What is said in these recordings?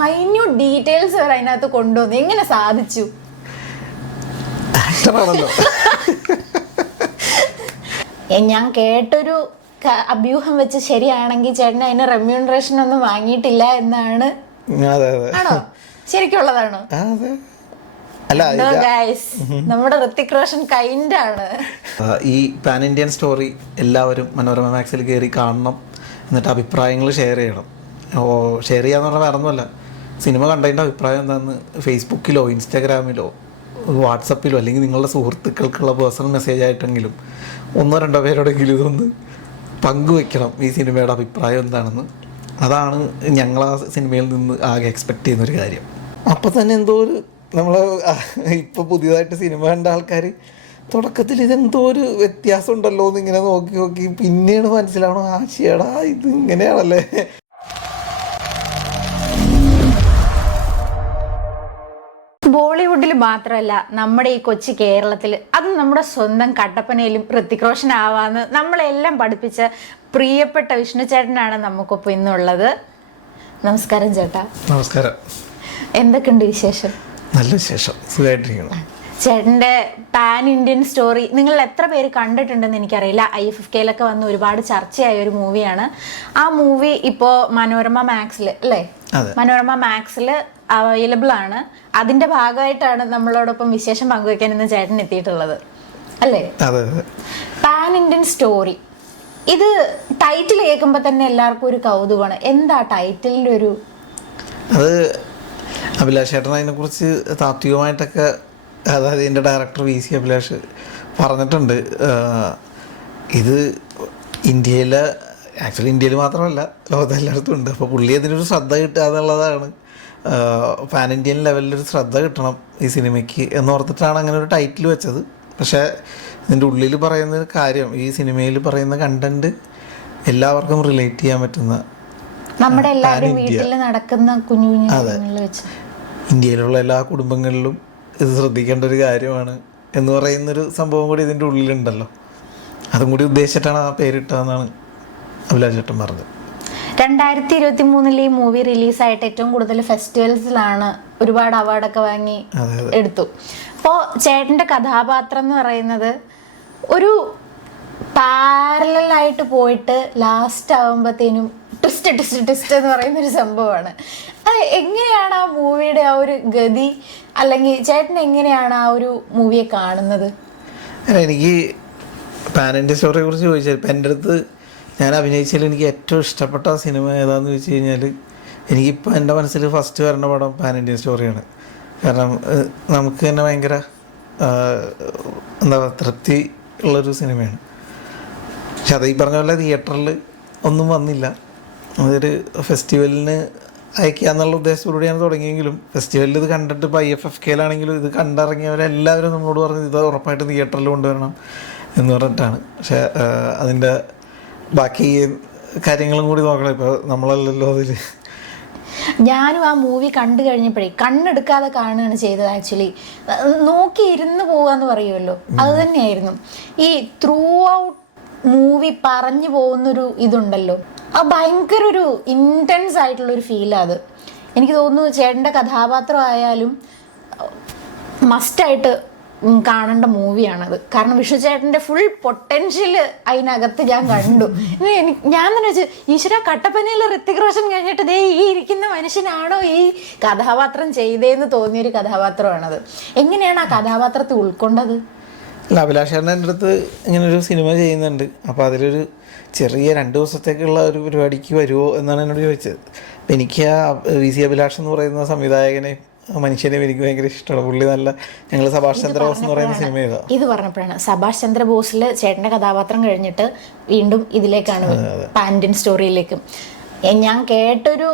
Minute details വരെ അതിനകത്ത് കൊണ്ടുവന്നു. എങ്ങനെ സാധിച്ചു? ഞാൻ കേട്ടൊരു അഭ്യൂഹം വെച്ച് ശരിയാണെങ്കിൽ ചേട്ടൻ അതിന് റെമ്യൂണറേഷൻ ഒന്നും വാങ്ങിയിട്ടില്ല എന്നാണ്. ആണോ? ശരിക്കുള്ളതാണോ? അല്ല നമ്മുടെ ഋത്തിക് റോഷൻ കൈൻഡ് ആണ്. ഈ പാൻ ഇന്ത്യൻ സ്റ്റോറി എല്ലാവരും മനോരമ മാക്സിൽ കയറി കാണണം. എന്നിട്ട് അഭിപ്രായങ്ങൾ ഷെയർ ചെയ്യണം. ഓ ഷെയർ ചെയ്യാന്ന് പറഞ്ഞാൽ വേറെ ഒന്നുമല്ല സിനിമ കണ്ടതിന്റെ അഭിപ്രായം എന്താണെന്ന് ഫേസ്ബുക്കിലോ ഇൻസ്റ്റാഗ്രാമിലോ വാട്സപ്പിലോ അല്ലെങ്കിൽ നിങ്ങളുടെ സുഹൃത്തുക്കൾക്കുള്ള പേഴ്സണൽ മെസ്സേജ് ആയിട്ടെങ്കിലും ഒന്നോ രണ്ടോ പേരോടെങ്കിലും ഇതൊന്ന് പങ്കുവെക്കണം. ഈ സിനിമയുടെ അഭിപ്രായം എന്താണെന്ന്. അതാണ് ഞങ്ങൾ ആ സിനിമയിൽ നിന്ന് ആകെ എക്സ്പെക്ട് ചെയ്യുന്ന ഒരു കാര്യം. അപ്പം തന്നെ എന്തോ ഒരു നമ്മൾ ഇപ്പോൾ പുതിയതായിട്ട് സിനിമ കണ്ട ആൾക്കാർ തുടക്കത്തിൽ ഇതെന്തോ ഒരു വ്യത്യാസം ഉണ്ടല്ലോ എന്ന് ഇങ്ങനെ നോക്കി നോക്കി പിന്നെയാണ് മനസ്സിലാവണം. ആ ചേടാ ഇത് ഇങ്ങനെയാണല്ലേ? ബോളിവുഡിൽ മാത്രമല്ല നമ്മുടെ ഈ കൊച്ചു കേരളത്തിൽ അത് നമ്മുടെ സ്വന്തം കട്ടപ്പനയിലും ഋത്തിക് റോഷൻ ആവാന്ന് നമ്മളെല്ലാം പഠിപ്പിച്ച പ്രിയപ്പെട്ട വിഷ്ണു ചേട്ടനാണ് നമുക്കൊപ്പം ഇന്നുള്ളത്. നമസ്കാരം ചേട്ടാ. നമസ്കാരം. എന്തൊക്കെയുണ്ട് വിശേഷം? നല്ല വിശേഷം. സുഖമായിട്ടിരിക്കണം ചേട്ടന്റെ പാൻ ഇന്ത്യൻ സ്റ്റോറി നിങ്ങൾ എത്ര പേര് കണ്ടിട്ടുണ്ടെന്ന് എനിക്കറിയില്ല. ഐ എഫ് എഫ് കെയിലൊക്കെ വന്ന് ഒരുപാട് ചർച്ചയായ ഒരു മൂവിയാണ്. ആ മൂവി ഇപ്പോൾ മനോരമ മാക്സിൽ അല്ലേ? മനോരമ മാക്സിൽ അവൈലബിൾ ആണ്. അതിന്റെ ഭാഗമായിട്ടാണ് നമ്മളോടൊപ്പം വിശേഷം പങ്കുവെക്കാൻ ഇന്ന് ചേട്ടൻ എത്തിയിട്ടുള്ളത്. അല്ലേ? പാൻ ഇന്ത്യൻ സ്റ്റോറി ഇത് ടൈറ്റിൽ കേൾക്കുമ്പോൾ തന്നെ എല്ലാവർക്കും ഒരു കൗതുകമാണ്. എന്താ ടൈറ്റിലിന്റെ ഒരു അത് അഭിലാഷ് ചേട്ടൻ അതിനെക്കുറിച്ച് താത്വികമായിട്ടൊക്കെ അതായത് എന്റെ ഡയറക്ടർ വി സി അഭിലാഷ് പറഞ്ഞിട്ടുണ്ട് ഇത് ഇന്ത്യയിലെ ആക്ച്വലി ഇന്ത്യയിൽ മാത്രമല്ല ലോകത്തെ എല്ലായിടത്തും ഉണ്ട്. അപ്പോൾ പുള്ളി അതിനൊരു ശ്രദ്ധ കിട്ടുക എന്നുള്ളതാണ്. പാൻ ഇന്ത്യൻ ലെവലിലൊരു ശ്രദ്ധ കിട്ടണം ഈ സിനിമയ്ക്ക് എന്ന് ഓർത്തിട്ടാണ് അങ്ങനെ ഒരു ടൈറ്റിൽ വെച്ചത്. പക്ഷേ ഇതിന്റെ ഉള്ളിൽ പറയുന്ന കാര്യം ഈ സിനിമയിൽ പറയുന്ന കണ്ടന്റ് എല്ലാവർക്കും റിലേറ്റ് ചെയ്യാൻ പറ്റുന്ന നമ്മുടെ എല്ലാവരും വീട്ടിൽ നടക്കുന്ന കുഞ്ഞു കുഞ്ഞു അതെ. ഇന്ത്യയിലുള്ള എല്ലാ കുടുംബങ്ങളിലും ഇത് ശ്രദ്ധിക്കേണ്ട ഒരു കാര്യമാണ് എന്ന് പറയുന്നൊരു സംഭവം കൂടി ഇതിന്റെ ഉള്ളിലുണ്ടല്ലോ. അതും കൂടി ഉദ്ദേശിച്ചിട്ടാണ് ആ പേരിട്ടതെന്നാണ് അഭിലാഷ് ചേട്ടൻ പറഞ്ഞത്. രണ്ടായിരത്തി ഇരുപത്തി മൂന്നിൽ ഈ മൂവി റിലീസായിട്ട് ഏറ്റവും കൂടുതൽ ഫെസ്റ്റിവൽസിലാണ് ഒരുപാട് അവാർഡൊക്കെ വാങ്ങി എടുത്തു. അപ്പോൾ ചേട്ടന്റെ കഥാപാത്രം എന്ന് പറയുന്നത് ഒരു പാരലായിട്ട് പോയിട്ട് ലാസ്റ്റ് ആവുമ്പോഴത്തേനും ട്വിസ്റ്റ് ട്വിസ്റ്റ് ട്വിസ്റ്റ് എന്ന് പറയുന്ന ഒരു സംഭവമാണ്. അത് എങ്ങനെയാണ് ആ മൂവിയുടെ ആ ഒരു ഗതി അല്ലെങ്കിൽ ചേട്ടൻ എങ്ങനെയാണ് ആ ഒരു മൂവിയെ കാണുന്നത്? അല്ല, എനിക്ക് ഇന്ത്യ സ്റ്റോറിയെ കുറിച്ച് ചോദിച്ചാൽ ഇപ്പം എന്റെ അടുത്ത് ഞാൻ അഭിനയിച്ചതിൽ എനിക്ക് ഏറ്റവും ഇഷ്ടപ്പെട്ട സിനിമ ഏതാണെന്ന് വെച്ച് കഴിഞ്ഞാൽ എനിക്കിപ്പോൾ എന്റെ മനസ്സിൽ ഫസ്റ്റ് വരേണ്ട പടം പാൻ ഇന്ത്യൻ സ്റ്റോറിയാണ് കാരണം നമുക്ക് തന്നെ ഭയങ്കര എന്താ പറയുക തൃപ്തി ഉള്ളൊരു സിനിമയാണ് പക്ഷെ അത് പറഞ്ഞ പോലെ തിയേറ്ററിൽ ഒന്നും വന്നില്ല. അതൊരു ഫെസ്റ്റിവലിന് അയക്കുക എന്നുള്ള ഉദ്ദേശത്തോടുകൂടിയാണ് തുടങ്ങിയെങ്കിലും ഫെസ്റ്റിവലിൽ ഇത് കണ്ടിട്ട് ഇപ്പോൾ ഐ എഫ് എഫ് കെയിലാണെങ്കിലും ഇത് കണ്ടിറങ്ങിയവരെല്ലാവരും നമ്മളോട് പറഞ്ഞു ഇത് ഉറപ്പായിട്ട് തിയേറ്ററിൽ കൊണ്ടുവരണം എന്ന് പറഞ്ഞിട്ടാണ്. പക്ഷേ അതിന്റെ ബാക്കി കാര്യങ്ങളും കൂടി നോക്കണം. ഇപ്പോൾ നമ്മളല്ലല്ലോ അതിൽ ഞാനും ആ മൂവി കണ്ടു കഴിഞ്ഞപ്പോഴേ കണ്ണെടുക്കാതെ കാണുകയാണ് ചെയ്തത് ആക്ച്വലി നോക്കി ഇരുന്ന് പോവാന്ന് പറയുമല്ലോ. അത് തന്നെയായിരുന്നു. ഈ ത്രൂ ഔട്ട് മൂവി പറഞ്ഞു പോകുന്നൊരു ഇതുണ്ടല്ലോ. ആ ഭയങ്കര ഒരു ഇന്റൻസ് ആയിട്ടുള്ള ഒരു ഫീലാണ് അത് എനിക്ക് തോന്നുന്നു ചേട്ടന്റെ കഥാപാത്രമായാലും മസ്റ്റായിട്ട് കാണേണ്ട മൂവിയാണത് കാരണം വിഷു ചേട്ടന്റെ ഫുൾ പൊട്ടൻഷ്യൽ അതിനകത്ത് ഞാൻ കണ്ടു. ഞാൻ തന്നെ വെച്ച് ഈശ്വര കട്ടപ്പനയിൽ ഋത്തിക് റോഷൻ കഴിഞ്ഞിട്ട് ദേ ഈ ഇരിക്കുന്ന മനുഷ്യനാണോ ഈ കഥാപാത്രം ചെയ്തേന്ന് തോന്നിയൊരു കഥാപാത്രമാണത്. എങ്ങനെയാണ് ആ കഥാപാത്രത്തെ ഉൾക്കൊണ്ടത്? അല്ല അഭിലാഷേട്ടന്റെ അടുത്ത് ഇങ്ങനൊരു സിനിമ ചെയ്യുന്നുണ്ട്. അപ്പോൾ അതിലൊരു ചെറിയ രണ്ട് ദിവസത്തേക്കുള്ള ഒരു പരിപാടിക്ക് വരുമോ എന്നാണ് എന്നോട് ചോദിച്ചത്. അപ്പം എനിക്ക് ആ വി സി അഭിലാഷ് എന്ന് പറയുന്ന സംവിധായകനെ മനുഷ്യനെയും എനിക്ക് ഭയങ്കര ഇഷ്ടമാണ്. പുള്ളി നല്ല ഞങ്ങൾ സഭാഷ് ചന്ദ്രബോസ് എന്ന് പറയുന്ന സിനിമ ചെയ്താ ഇത് പറഞ്ഞപ്പോഴാണ് സഭാഷ് ചന്ദ്രബോസിൽ ചേട്ടന്റെ കഥാപാത്രം കഴിഞ്ഞിട്ട് വീണ്ടും ഇതിലേക്കാണ് പാൻഡിൻ സ്റ്റോറിയിലേക്കും. ഞാൻ കേട്ടൊരു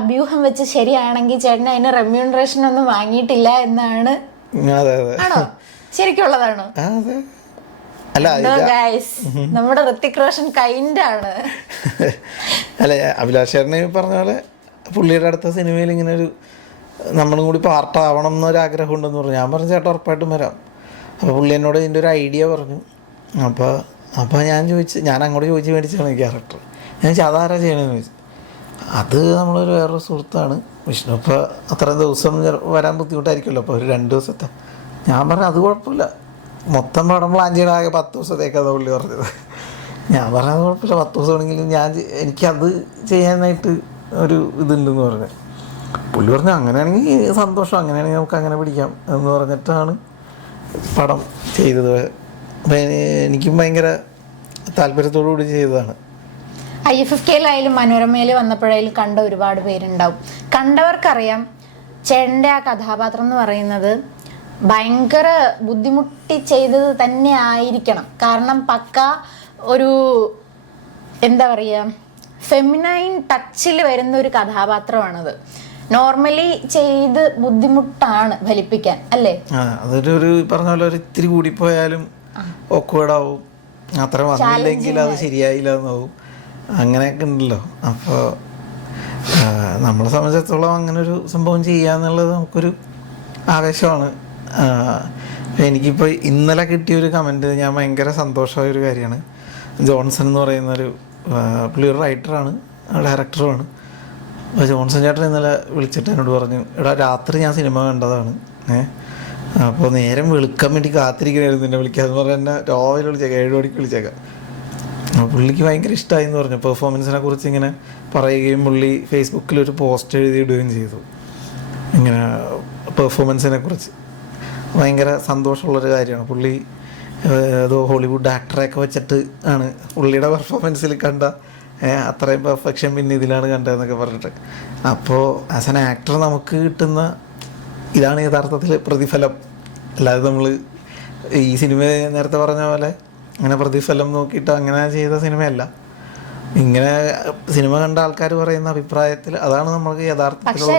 അഭ്യൂഹം വെച്ച് ശരിയാണെങ്കിൽ ചേട്ടൻ അതിന് റെമ്യൂണറേഷൻ ഒന്നും വാങ്ങിയിട്ടില്ല എന്നാണ് അതെ അതെ. ആണോ? ശരിക്കുള്ളതാണോ? അതെ. നമ്മുടെ ഋത്തിക് റോഷൻ കൈൻഡ് ആണ് അല്ല അഭിലാഷ് ചേട്ടനെ പറഞ്ഞ പോലെ പുള്ളിയുടെ അടുത്ത സിനിമയിൽ ഇങ്ങനെ ഒരു നമ്മളും കൂടി പാർട്ടാവണം എന്നൊരാഗ്രഹം ഉണ്ടെന്ന് പറഞ്ഞു. ഞാൻ പറഞ്ഞു ചേട്ടാ ഉറപ്പായിട്ടും വരാം. അപ്പോൾ പുള്ളി എന്നോട് ഇതിന്റെ ഒരു ഐഡിയ പറഞ്ഞു. അപ്പോൾ അപ്പോൾ ഞാൻ ചോദിച്ചു ഞാൻ അങ്ങോട്ട് ചോദിച്ച് മേടിച്ചാണ് ഈ ക്യാരക്ടർ ഞാൻ ചതാരാ അതാരാ ചെയ്യണമെന്ന് ചോദിച്ചു. അത് നമ്മളൊരു വേറൊരു സുഹൃത്താണ്. വിഷ്ണു ഇപ്പോൾ അത്രയും ദിവസം വരാൻ ബുദ്ധിമുട്ടായിരിക്കുമല്ലോ അപ്പോൾ ഒരു രണ്ട് ദിവസത്തെ. ഞാൻ പറഞ്ഞു അത് കുഴപ്പമില്ല. മൊത്തം പടം പ്ലാൻ ചെയ്യണ ആകെ പത്ത് ദിവസത്തേക്കാണ് പുള്ളി പറഞ്ഞത്. ഞാൻ പറഞ്ഞത് കുഴപ്പമില്ല. പത്ത് ദിവസമാണെങ്കിലും ഞാൻ ചെ- എനിക്കത് ചെയ്യാനായിട്ട് ഒരു ഇതുണ്ടെന്ന് പറഞ്ഞു. പുള്ളി പറഞ്ഞു അങ്ങനെയാണെങ്കിൽ സന്തോഷം. അങ്ങനെയാണെങ്കിൽ നമുക്ക് അങ്ങനെ പിടിക്കാം എന്ന് പറഞ്ഞിട്ടാണ് പടം ചെയ്തത്. അപ്പം എനിക്കും ഭയങ്കര താല്പര്യത്തോടു കൂടി ചെയ്തതാണ്. ഐ എഫ് എഫ് കെയിലായാലും മനോരമയിൽ വന്നപ്പോഴായാലും കണ്ട ഒരുപാട് പേരുണ്ടാവും. കണ്ടവർക്കറിയാം ചേട്ടന്റെ ആ കഥാപാത്രം എന്ന് പറയുന്നത് ഭയങ്കര ബുദ്ധിമുട്ടി ചെയ്തത് തന്നെ ആയിരിക്കണം. കാരണം പക്ക ഒരു എന്താ പറയുക ഫെമിനൈൻ ടച്ചിൽ വരുന്ന ഒരു കഥാപാത്രമാണത്. നോർമലി ചെയ്ത് ബുദ്ധിമുട്ടാണ് ഫലിപ്പിക്കാൻ അല്ലേ? അതൊരു ഒരു പറഞ്ഞ പോലെ ഇത്തിരി കൂടിപ്പോയാലും ഓക്വേർഡാവും അത്ര വന്നില്ലെങ്കിൽ അത് ശരിയായില്ല എന്നാവും. അങ്ങനെയൊക്കെ ഉണ്ടല്ലോ. അപ്പോൾ നമ്മളെ സംബന്ധിച്ചിടത്തോളം അങ്ങനെ ഒരു സംഭവം ചെയ്യാന്നുള്ളത് നമുക്കൊരു ആവേശമാണ്. എനിക്കിപ്പോൾ ഇന്നലെ കിട്ടിയ ഒരു കമന്റ് ഞാൻ ഭയങ്കര സന്തോഷമായ ഒരു കാര്യമാണ്. ജോൺസൺ എന്ന് പറയുന്ന ഒരു പുള്ളി റൈറ്ററാണ് ഡയറക്ടറുമാണ് അപ്പോൾ ജോൺസൺ ചേട്ടൻ ഇന്നലെ വിളിച്ചിട്ട് എന്നോട് പറഞ്ഞു എടാ രാത്രി ഞാൻ സിനിമ കണ്ടതാണ്. ഏഹ് അപ്പോൾ നേരം വിളിക്കാൻ വേണ്ടി കാത്തിരിക്കണായിരുന്നു നിന്നെ വിളിക്കാന്ന് പറഞ്ഞാൽ എന്നെ രാവിലെ വിളിച്ചേക്കാം ഏഴ് മണിക്ക് വിളിച്ചേക്കാം. പുള്ളിക്ക് ഭയങ്കര ഇഷ്ടമായി എന്ന് പറഞ്ഞു. പെർഫോമൻസിനെ കുറിച്ച് ഇങ്ങനെ പറയുകയും പുള്ളി ഫേസ്ബുക്കിൽ ഒരു പോസ്റ്റ് എഴുതി ഇടുകയും ചെയ്തു. ഇങ്ങനെ പെർഫോമൻസിനെ കുറിച്ച്. ഭയങ്കര സന്തോഷമുള്ളൊരു കാര്യമാണ്. പുള്ളി ഏതോ ഹോളിവുഡ് ആക്ടറെയൊക്കെ വെച്ചിട്ട് ആണ് പുള്ളിയുടെ പെർഫോമൻസിൽ കണ്ട അത്രയും പെർഫെക്ഷൻ പിന്നെ ഇതിലാണ് കണ്ടതെന്നൊക്കെ പറഞ്ഞിട്ട്. അപ്പോൾ ആസ് ആൻ ആക്ടർ നമുക്ക് കിട്ടുന്ന ഇതാണ് യഥാർത്ഥത്തിൽ പ്രതിഫലം. അല്ലാതെ നമ്മൾ ഈ സിനിമ നേരത്തെ പറഞ്ഞ പോലെ അങ്ങനെ പ്രതിഫലം നോക്കിയിട്ട് അങ്ങനെ ചെയ്ത സിനിമയല്ല. ഇങ്ങനെ സിനിമ കണ്ട ആൾക്കാർ പറയുന്ന അഭിപ്രായത്തിൽ അതാണ് നമ്മൾക്ക് പക്ഷെ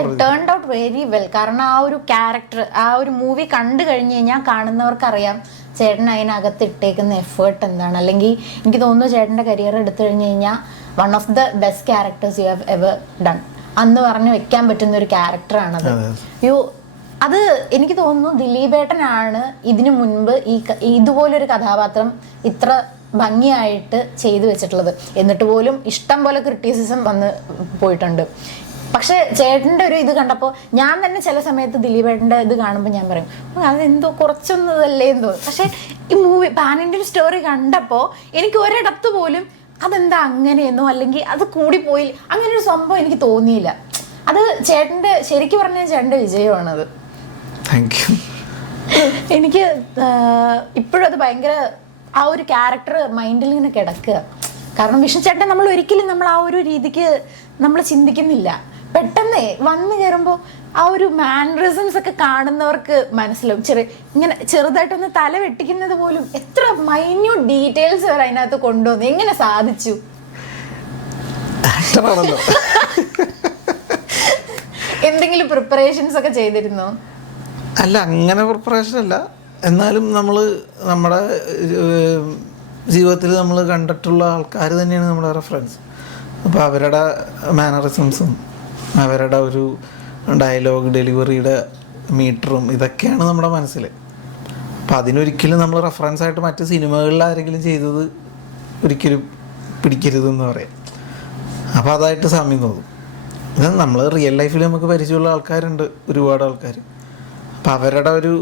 വെരി വെൽ കാരണം ആ ഒരു ക്യാരക്ടർ ആ ഒരു മൂവി കണ്ടു കഴിഞ്ഞ് കഴിഞ്ഞാൽ കാണുന്നവർക്കറിയാം ചേട്ടൻ അതിനകത്ത് ഇട്ടേക്കുന്ന എഫേർട്ട് എന്താണ്. അല്ലെങ്കിൽ എനിക്ക് തോന്നുന്നു ചേട്ടന്റെ കരിയർ എടുത്തു കഴിഞ്ഞ് കഴിഞ്ഞാൽ one of the best characters you have ever done അന്ന് പറഞ്ഞ് വെക്കാൻ പറ്റുന്ന ഒരു ക്യാരക്ടറാണത് യു അത് എനിക്ക് തോന്നുന്നു ദിലീപേട്ടനാണ് ഇതിനു മുൻപ് ഈ ഇതുപോലൊരു കഥാപാത്രം ഇത്ര ഭംഗിയായിട്ട് ചെയ്തു വെച്ചിട്ടുള്ളത്. എന്നിട്ട് പോലും ഇഷ്ടം പോലെ ക്രിറ്റിസിസം വന്ന് പോയിട്ടുണ്ട്. പക്ഷെ ചേട്ടന്റെ ഒരു ഇത് കണ്ടപ്പോൾ ഞാൻ തന്നെ ചില സമയത്ത് ദിലീപേട്ടന്റെ ഇത് കാണുമ്പോൾ ഞാൻ പറയും "ഓ, അതെന്തോ കുറച്ചൊന്നും എന്ന് എന്തോ പക്ഷെ ഈ മൂവി പാനിന്റെ ഒരു സ്റ്റോറി കണ്ടപ്പോൾ എനിക്ക് ഒരിടത്ത് പോലും അതെന്താ അങ്ങനെയെന്നോ അല്ലെങ്കിൽ അത് കൂടിപ്പോയി അങ്ങനെ ഒരു സംഭവം എനിക്ക് തോന്നിയില്ല. അത് ചേട്ടന്റെ ശരിക്കും പറഞ്ഞാൽ ചേട്ടന്റെ വിജയമാണത്. താങ്ക് യു എനിക്ക് ഇപ്പോഴും അത് ഭയങ്കര ആ ഒരു ക്യാരക്ടർ മൈൻഡിൽ ഇങ്ങനെ കിടക്കുക. കാരണം വിഷ്ണു ചേട്ടൻ നമ്മൾ ഒരിക്കലും നമ്മൾ ആ ഒരു രീതിക്ക് നമ്മൾ ചിന്തിക്കുന്നില്ല. പെട്ടെന്ന് വന്നു കയറുമ്പോൾ ആ ഒരു മാനറിസംസ് ഒക്കെ കാണുന്നവർക്ക് മനസ്സിലാവും. ചെറിയ ഇങ്ങനെ ചെറുതായിട്ടൊന്ന് തല വെട്ടിക്കുന്നത് പോലും എത്ര മൈന്യൂട്ട് ഡീറ്റെയിൽസ് വരെ അതിനകത്ത് കൊണ്ടുവന്നു. എങ്ങനെ സാധിച്ചു? എന്തെങ്കിലും പ്രിപ്പറേഷൻസ് ഒക്കെ ചെയ്തിരുന്നോ? അല്ല അങ്ങനെ പ്രിപ്പറേഷൻ അല്ല. എന്നാലും നമ്മൾ നമ്മുടെ ജീവിതത്തിൽ നമ്മൾ കണ്ടിട്ടുള്ള ആൾക്കാർ തന്നെയാണ് നമ്മുടെ റെഫറൻസ് അപ്പോൾ അവരുടെ മാനറിസംസും അവരുടെ ഒരു ഡയലോഗ് ഡെലിവറിയുടെ മീറ്ററും ഇതൊക്കെയാണ് നമ്മുടെ മനസ്സിൽ അപ്പം അതിനൊരിക്കലും നമ്മൾ റെഫറൻസ് ആയിട്ട് മറ്റ് സിനിമകളിൽ ആരെങ്കിലും ചെയ്തത് ഒരിക്കലും പിടിക്കരുതെന്ന് പറയാം. അപ്പോൾ അതായിട്ട് സാമ്യം തോന്നും. ഇത് നമ്മൾ റിയൽ ലൈഫിൽ നമുക്ക് പരിചയമുള്ള ആൾക്കാരുണ്ട് ഒരുപാട് ആൾക്കാർ അപ്പോൾ അവരുടെ ഒരു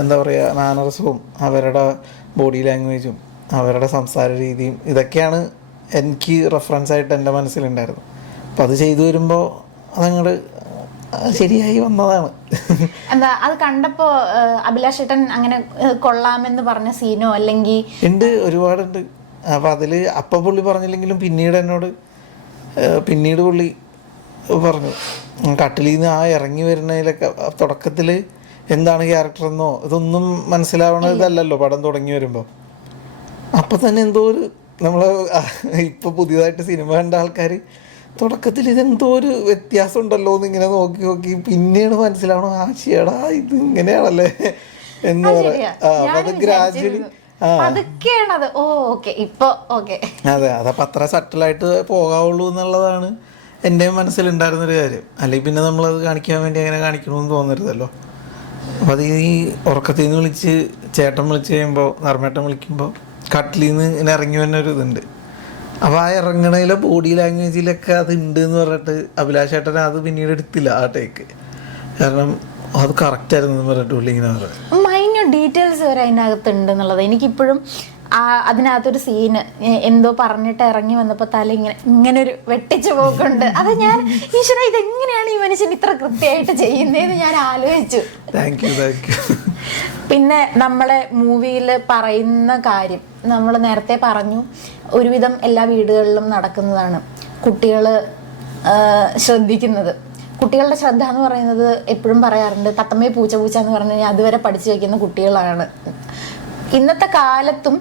എന്താ പറയുക മാനറസവും അവരുടെ ബോഡി ലാംഗ്വേജും അവരുടെ സംസാര രീതിയും ഇതൊക്കെയാണ് എനിക്ക് റെഫറൻസ് ആയിട്ട് എന്റെ മനസ്സിലുണ്ടായിരുന്നു അപ്പം അത് ചെയ്തു വരുമ്പോൾ അതങ്ങോട്ട് ശരിയായി വന്നതാണ്. എന്താ അത് കണ്ടപ്പോ അഭിലാഷേട്ടൻ അങ്ങനെ കൊള്ളാമെന്ന് പറഞ്ഞ സീനോ അല്ലെങ്കിൽ ഉണ്ട് ഒരുപാടുണ്ട്. അപ്പം അതിൽ അപ്പം പുള്ളി പറഞ്ഞില്ലെങ്കിലും പിന്നീട് എന്നോട് പിന്നീട് പുള്ളി പറഞ്ഞു കട്ടിലിൽ നിന്ന് ആ ഇറങ്ങി വരുന്നതിലൊക്കെ തുടക്കത്തിൽ എന്താണ് ക്യാരക്ടർ എന്നോ ഇതൊന്നും മനസ്സിലാവണതല്ലല്ലോ പടം തുടങ്ങി വരുമ്പോ. അപ്പം തന്നെ എന്തോ ഒരു നമ്മൾ ഇപ്പോൾ പുതിയതായിട്ട് സിനിമ കണ്ട ആൾക്കാർ തുടക്കത്തിൽ ഇതെന്തോ ഒരു വ്യത്യാസം ഉണ്ടല്ലോ എന്ന് ഇങ്ങനെ നോക്കി നോക്കി പിന്നെയാണ് മനസ്സിലാവണം ആ ചേടാ ഇത് ഇങ്ങനെയാണല്ലേ എന്ന് പറയാം. അത് ഗ്രാജുവലി ഓ ഓക്കെ ഇപ്പൊ ഓക്കെ. അതെ അതപ്പം അത്ര സട്ടിലായിട്ട് പോകാവുള്ളൂ എന്നുള്ളതാണ് എന്റെ മനസ്സിലുണ്ടായിരുന്നൊരു കാര്യം. അല്ലെങ്കിൽ പിന്നെ നമ്മളത് കാണിക്കാൻ വേണ്ടി അങ്ങനെ കാണിക്കണമെന്ന് തോന്നരുതല്ലോ. അപ്പോൾ അത് ഈ ഉറക്കത്തിൽ നിന്ന് വിളിച്ച് ചേട്ടൻ വിളിച്ച് കഴിയുമ്പോൾ നർമ്മേട്ടൻ വിളിക്കുമ്പോൾ കട്ടിലിൽ നിന്ന് ഇങ്ങനെ ഇറങ്ങി വരുന്ന ഒരു ഇതുണ്ട്. അപ്പോൾ ആ ഇറങ്ങണയിലെ ബോഡി ലാംഗ്വേജിലൊക്കെ അത് ഉണ്ട് എന്ന് പറഞ്ഞിട്ട് അഭിലാഷേട്ടൻ അത് പിന്നീട് എടുത്തില്ല ആ ടേക്ക് കാരണം അത് കറക്റ്റ് ആയിരുന്നു എന്ന് പറഞ്ഞിട്ട് പുള്ളി ഇങ്ങനെ പറഞ്ഞു. ഡീറ്റെയിൽസ് വരെ അതിനകത്ത് ഉണ്ട് എന്നുള്ളത് എനിക്കിപ്പോഴും അതിനകത്തൊരു സീന് എന്തോ പറഞ്ഞിട്ട് ഇറങ്ങി വന്നപ്പോൾ തല ഇങ്ങനെ ഇങ്ങനെ ഒരു വെട്ടിച്ച് പോക്കുണ്ട്. അത് ഞാൻ ഈശ്വര ഇതെങ്ങനെയാണ് ഈ മനുഷ്യൻ ഇത്ര കൃത്യമായിട്ട് ചെയ്യുന്നതെന്ന് ഞാൻ ആലോചിച്ചു. താങ്ക് യു താങ്ക് യു പിന്നെ നമ്മളെ മൂവിയിൽ പറയുന്ന കാര്യം. നമ്മൾ നേരത്തെ പറഞ്ഞു ഒരുവിധം എല്ലാ വീടുകളിലും നടക്കുന്നതാണ് കുട്ടികൾ ശ്രദ്ധിക്കുന്നത്. കുട്ടികളുടെ ശ്രദ്ധ എന്ന് പറയുന്നത് എപ്പോഴും പറയാറുണ്ട് തത്തമ്മയെ പൂച്ച പൂച്ച എന്ന് പറഞ്ഞു കഴിഞ്ഞാൽ അതുവരെ പഠിച്ചു വയ്ക്കുന്ന കുട്ടികളാണ്. ഇന്നത്തെ കാലത്തും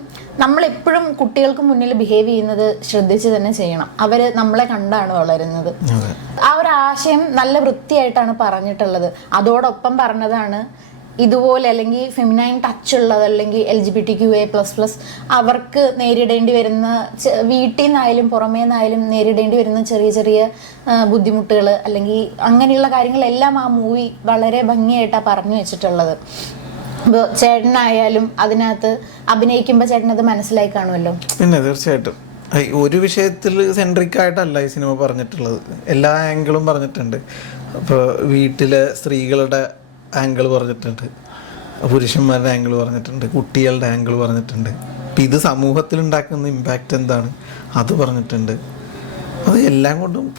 നമ്മൾ എപ്പോഴും കുട്ടികൾക്ക് മുന്നിൽ ബിഹേവ് ചെയ്യുന്നത് ശ്രദ്ധിച്ച് തന്നെ ചെയ്യണം. അവർ നമ്മളെ കണ്ടാണ് വളരുന്നത്. ആ ഒരു ആശയം നല്ല വൃത്തിയായിട്ടാണ് പറഞ്ഞിട്ടുള്ളത്. അതോടൊപ്പം പറഞ്ഞതാണ് ഇതുപോലെ അല്ലെങ്കിൽ ഫെമിനൈൻ ടച്ച് ഉള്ളത് അല്ലെങ്കിൽ L G B T Q A plus plus അവർക്ക് നേരിടേണ്ടി വരുന്ന വീട്ടിൽ നിന്നായാലും പുറമേ നിന്നായാലും നേരിടേണ്ടി വരുന്ന ചെറിയ ചെറിയ ബുദ്ധിമുട്ടുകൾ അല്ലെങ്കിൽ അങ്ങനെയുള്ള കാര്യങ്ങളെല്ലാം ആ മൂവി വളരെ ഭംഗിയായിട്ടാണ് പറഞ്ഞു വെച്ചിട്ടുള്ളത്. ഇപ്പോൾ ചേട്ടനായാലും അതിനകത്ത് അഭിനയിക്കുമ്പോൾ ചേട്ടനത് മനസ്സിലായി കാണുമല്ലോ. പിന്നെ തീർച്ചയായിട്ടും. ഒരു വിഷയത്തിൽ സെൻട്രിക് ആയിട്ടല്ല ഈ സിനിമ പറഞ്ഞിട്ടുള്ളത്. എല്ലാ ആംഗിളും പറഞ്ഞിട്ടുണ്ട്. അപ്പോൾ വീട്ടിലെ സ്ത്രീകളുടെ ആംഗിൾ പറഞ്ഞിട്ടുണ്ട്. പുരുഷന്മാരുടെ ആംഗിൾ പറഞ്ഞിട്ടുണ്ട്. കുട്ടികളുടെ ആംഗിൾ പറഞ്ഞിട്ടുണ്ട്. അപ്പം ഇത് സമൂഹത്തിൽ ഉണ്ടാക്കുന്ന ഇമ്പാക്റ്റ് എന്താണ്? അത് പറഞ്ഞിട്ടുണ്ട്. അത് എല്ലാം കൊണ്ടും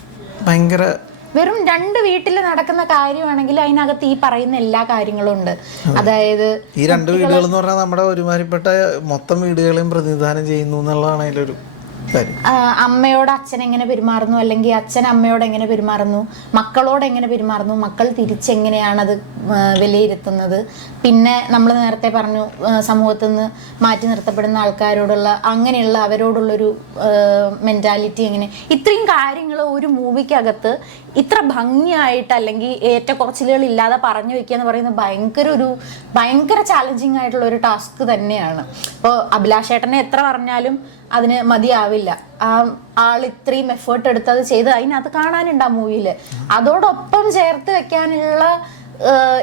ഭയങ്കര വെറും രണ്ട് വീട്ടിൽ നടക്കുന്ന കാര്യമാണെങ്കിൽ അതിനകത്ത് ഈ പറയുന്ന എല്ലാ കാര്യങ്ങളും ഉണ്ട്. അതായത് ഈ രണ്ട് വീടുകൾ എന്ന് പറഞ്ഞാൽ നമ്മുടെ ഒരുമാതിരിപ്പെട്ട മൊത്തം വീടുകളെയും പ്രതിനിധാനം ചെയ്യുന്നു എന്നുള്ളതാണ് അതിലൊരു അമ്മയോട് അച്ഛൻ എങ്ങനെ പെരുമാറുന്നു? അല്ലെങ്കിൽ അച്ഛൻ അമ്മയോട് എങ്ങനെ പെരുമാറുന്നു? മക്കളോട് എങ്ങനെ പെരുമാറുന്നു? മക്കൾ തിരിച്ചെങ്ങനെയാണത് വിലയിരുത്തുന്നത്? പിന്നെ നമ്മൾ നേരത്തെ പറഞ്ഞു സമൂഹത്തിൽ നിന്ന് മാറ്റി നിർത്തപ്പെടുന്ന ആൾക്കാരോടുള്ള അങ്ങനെയുള്ള അവരോടുള്ളൊരു മെന്റാലിറ്റി എങ്ങനെ? ഇത്രയും കാര്യങ്ങൾ ഒരു മൂവിക്കകത്ത് ഇത്ര ഭംഗിയായിട്ട് അല്ലെങ്കിൽ ഏറ്റക്കുറച്ചിലുകൾ ഇല്ലാതെ പറഞ്ഞു വെക്കുക എന്ന് പറയുന്നത് ഭയങ്കര ഒരു ഭയങ്കര ചാലഞ്ചിങ് ആയിട്ടുള്ള ഒരു ടാസ്ക് തന്നെയാണ്. ഇപ്പോൾ അഭിലാഷേട്ടനെ എത്ര പറഞ്ഞാലും അതിന് മതിയാവില്ല. ആ ആൾ ഇത്രയും എഫേർട്ട് എടുത്ത് അത് ചെയ്ത് അതിനകത്ത് കാണാനുണ്ട് ആ മൂവിയിൽ അതോടൊപ്പം ചേർത്ത് വെക്കാനുള്ള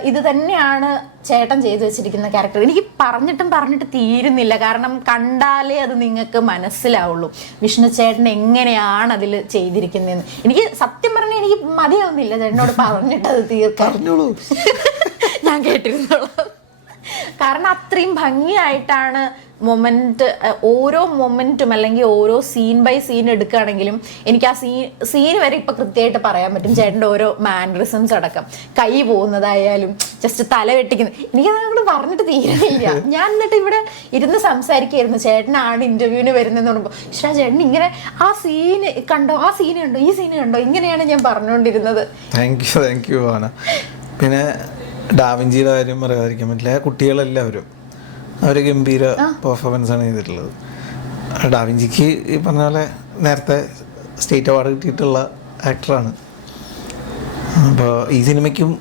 ഇത് തന്നെയാണ് ചേട്ടൻ ചെയ്തു വെച്ചിരിക്കുന്ന ക്യാരക്ടർ എനിക്ക് പറഞ്ഞിട്ടും പറഞ്ഞിട്ട് തീരുന്നില്ല. കാരണം കണ്ടാലേ അത് നിങ്ങൾക്ക് മനസ്സിലാവുള്ളൂ. വിഷ്ണു ചേട്ടൻ എങ്ങനെയാണ് അതിൽ ചെയ്തിരിക്കുന്നതെന്ന്. എനിക്ക് സത്യം പറഞ്ഞാൽ എനിക്ക് മതിയാവുന്നില്ല ചേട്ടനോട് പറഞ്ഞിട്ട് അത് തീർക്കാൻ. ഞാൻ കേട്ടിരുന്നോളാം. കാരണം അത്രയും ഭംഗിയായിട്ടാണ് മൊമെന്റ് ഓരോ മൊമെന്റും അല്ലെങ്കിൽ ഓരോ സീൻ ബൈ സീൻ എടുക്കുകയാണെങ്കിലും എനിക്ക് ആ സീൻ സീൻ വരെ ഇപ്പൊ കൃത്യമായിട്ട് പറയാൻ പറ്റും. ചേട്ടന്റെ ഓരോ മാനറിസംസ് അടക്കം. കൈ പോകുന്നതായാലും ജസ്റ്റ് തല വെട്ടിക്കുന്നത് എനിക്ക് അങ്ങോട്ട് പറഞ്ഞിട്ട് തീരുന്നില്ല ഞാൻ എന്നിട്ട് ഇവിടെ ഇരുന്ന് സംസാരിക്കായിരുന്നു ചേട്ടനാണ് ഇന്റർവ്യൂവിന് വരുന്നതെന്ന് പറയുമ്പോൾ പക്ഷേ ചേട്ടൻ ഇങ്ങനെ ആ സീന് കണ്ടോ? ആ സീന് കണ്ടോ? ഈ സീന് കണ്ടോ? ഇങ്ങനെയാണ് ഞാൻ പറഞ്ഞുകൊണ്ടിരുന്നത്. പിന്നെ ഡാവിഞ്ചിയുടെ കാര്യം പറയാതിരിക്കാൻ പറ്റില്ല. കുട്ടികളെല്ലാവരും അവർ ഗംഭീര പെർഫോമൻസ് ആണ് ചെയ്തിട്ടുള്ളത്. ഡാവിഞ്ചിക്ക് ഈ പറഞ്ഞ പോലെ നേരത്തെ സ്റ്റേറ്റ് അവാർഡ് കിട്ടിയിട്ടുള്ള ആക്ടറാണ് അപ്പോൾ ഈ സിനിമയ്ക്കും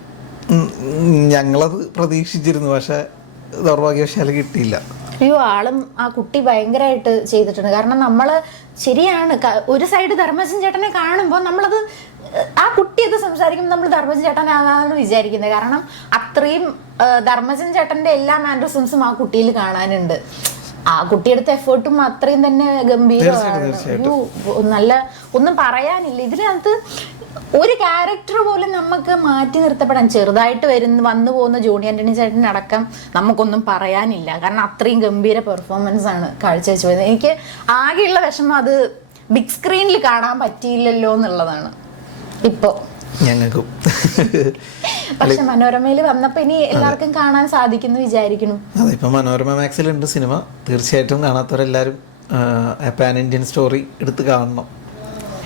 ഞങ്ങളത് പ്രതീക്ഷിച്ചിരുന്നു പക്ഷേ ദൗർഭാഗ്യവശാൽ കിട്ടിയില്ല. അയ്യോ ആളും ആ കുട്ടി ഭയങ്കരമായിട്ട് ചെയ്തിട്ടുണ്ട്. കാരണം നമ്മൾ ശരിയാണ് ഒരു സൈഡ് ധർമ്മജൻ ചേട്ടനെ കാണുമ്പോൾ നമ്മളത് ആ കുട്ടി അത് സംസാരിക്കുമ്പോൾ നമ്മൾ ധർമ്മജൻ ചേട്ടനാണെന്ന് വിചാരിക്കുന്നത്. കാരണം അത്രയും ധർമ്മജൻ ചേട്ടന്റെ എല്ലാ മാനറിസംസും ആ കുട്ടിയിൽ കാണാനുണ്ട്. ആ കുട്ടിയെടുത്ത എഫേർട്ടും അത്രയും തന്നെ ഗംഭീരമാണ്. നല്ല ഒന്നും പറയാനില്ല. ഇതിനകത്ത് ഒരു ക്യാരക്ടർ പോലും നമുക്ക് മാറ്റി നിർത്തപ്പെടാൻ ചെറുതായിട്ട് വരുന്ന വന്നു പോകുന്ന ജോണി ആന്റണി ചേട്ടനടക്കം നമുക്കൊന്നും പറയാനില്ല. കാരണം അത്രയും ഗംഭീര പെർഫോമൻസ് ആണ് കാഴ്ചവെച്ച് പോയത് എനിക്ക് ആകെയുള്ള വിഷമം അത് ബിഗ് സ്ക്രീനിൽ കാണാൻ പറ്റിയില്ലല്ലോ എന്നുള്ളതാണ്. ഇപ്പോ. ഞങ്ങൾക്കും. പക്ഷെ മനോരമയിൽ വന്നപ്പോ ഇനി എല്ലാവർക്കും കാണാൻ സാധിക്കുന്നു വിചാരിക്കുന്നു. അതെ ഇപ്പൊ മനോരമ മാക്സിലുണ്ട് സിനിമ. തീർച്ചയായിട്ടും കാണാത്തവരെല്ലാരും പാൻ ഇന്ത്യൻ സ്റ്റോറി എടുത്ത് കാണണം.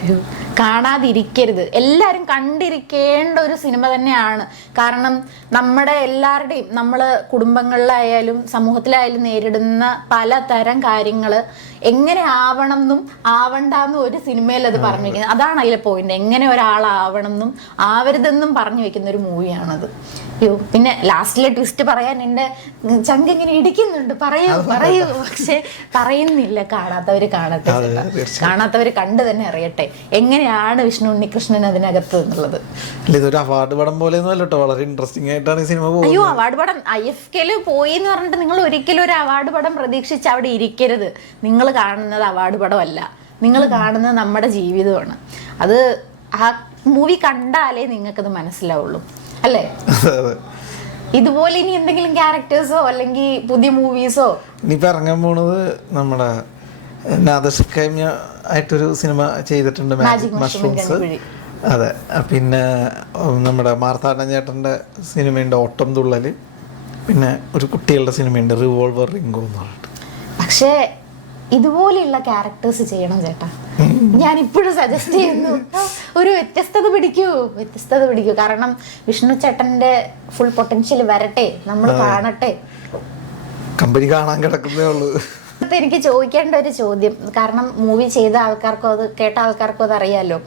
അയ്യോ, കാണാതിരിക്കരുത്. എല്ലാവരും കണ്ടിരിക്കേണ്ട ഒരു സിനിമ തന്നെയാണ്. കാരണം നമ്മുടെ എല്ലാവരുടെയും നമ്മൾ കുടുംബങ്ങളിലായാലും സമൂഹത്തിലായാലും നേരിടുന്ന പലതരം കാര്യങ്ങൾ എങ്ങനെ ആവണം എന്നും ആവണ്ടെന്നും ഒരു സിനിമയിൽ അത് പറഞ്ഞു വെക്കുന്നത് അതാണ് അതിലെ പോയിന്റ് എങ്ങനെ ഒരാളാവണം എന്നും ആവരുതെന്നും പറഞ്ഞു വെക്കുന്ന ഒരു മൂവിയാണത്. അയ്യോ പിന്നെ ലാസ്റ്റിലെ ട്വിസ്റ്റ് പറയാൻ എന്റെ ചങ്ക് ഇങ്ങനെ ഇടിക്കുന്നുണ്ട്. പറയൂ പറയൂ. പക്ഷെ പറയുന്നില്ല. കാണാത്തവര് കാണട്ടെ. കാണാത്തവര്. കാണാത്തവർ കണ്ടു തന്നെ അറിയട്ടെ. എങ്ങനെയാണ് വിഷ്ണു ഉണ്ണികൃഷ്ണൻ അതിനകത്ത് എന്നുള്ളത്? അല്ല ഇതൊരു അവാർഡ് പടം പോലെ കേട്ടോ. വളരെ ഇൻട്രസ്റ്റിംഗ് ആയിട്ടാണ് ഈ സിനിമ അയ്യോ അവാർഡ് പടം. ഐ എഫ് കെയിൽ പോയി എന്ന് പറഞ്ഞിട്ട് നിങ്ങൾ ഒരിക്കലും ഒരു അവാർഡ് പടം പ്രതീക്ഷിച്ച് അവിടെ ഇരിക്കരുത്. നിങ്ങൾ കാണുന്നത് അവാർഡ് പടമല്ല. നിങ്ങൾ കാണുന്നത് നമ്മുടെ ജീവിതമാണ്. അത് ആ മൂവി കണ്ടാലേ നിങ്ങൾക്കത് മനസ്സിലാവുള്ളൂ. അല്ലേ? ഇതുപോലെ ഇനി എന്തെങ്കിലും ക്യാരക്ടേഴ്സോ അല്ലെങ്കിൽ പുതിയ മൂവീസോ ഇനിയിപ്പോ ഇറങ്ങാൻ പോണത് നമ്മുടെ നാദർഷിക്കൈമ്യ ആയിട്ടൊരു സിനിമ ചെയ്തിട്ടുണ്ട് മാജിക് മഷ്റൂംസ്. അതെ. പിന്നെ നമ്മുടെ മാർത്താണ്ഡൻ ചേട്ടന്റെ സിനിമയുണ്ട് ഓട്ടം തുള്ളൽ പിന്നെ ഒരു കുട്ടികളുടെ സിനിമയുണ്ട് റിവോൾവർ റിംഗോ എന്ന് പറഞ്ഞിട്ട്. പക്ഷേ ഇതുപോലെയുള്ള ക്യാരക്ടേഴ്സ് ചെയ്യണം ചേട്ടാ. ഞാൻ ഇപ്പോഴും സജസ്റ്റ് ചെയ്യുന്നു. ഒരു വ്യത്യസ്തത പിടിക്കൂ. വ്യത്യസ്തത പിടിക്കൂ. കാരണം വിഷ്ണു ചേട്ടന്റെ ഫുൾ പൊട്ടൻഷ്യൽ വരട്ടെ. നമ്മൾ കാണട്ടെ. കമ്പനി കാണാൻ കിടക്കുന്നേ ഉള്ളൂ. ഇപ്പൊ എനിക്ക് ചോദിക്കേണ്ട ഒരു ചോദ്യം. കാരണം മൂവി ചെയ്ത ആൾക്കാർക്കോ അത് കേട്ട ആൾക്കാർക്കോ അത് അറിയാലോ.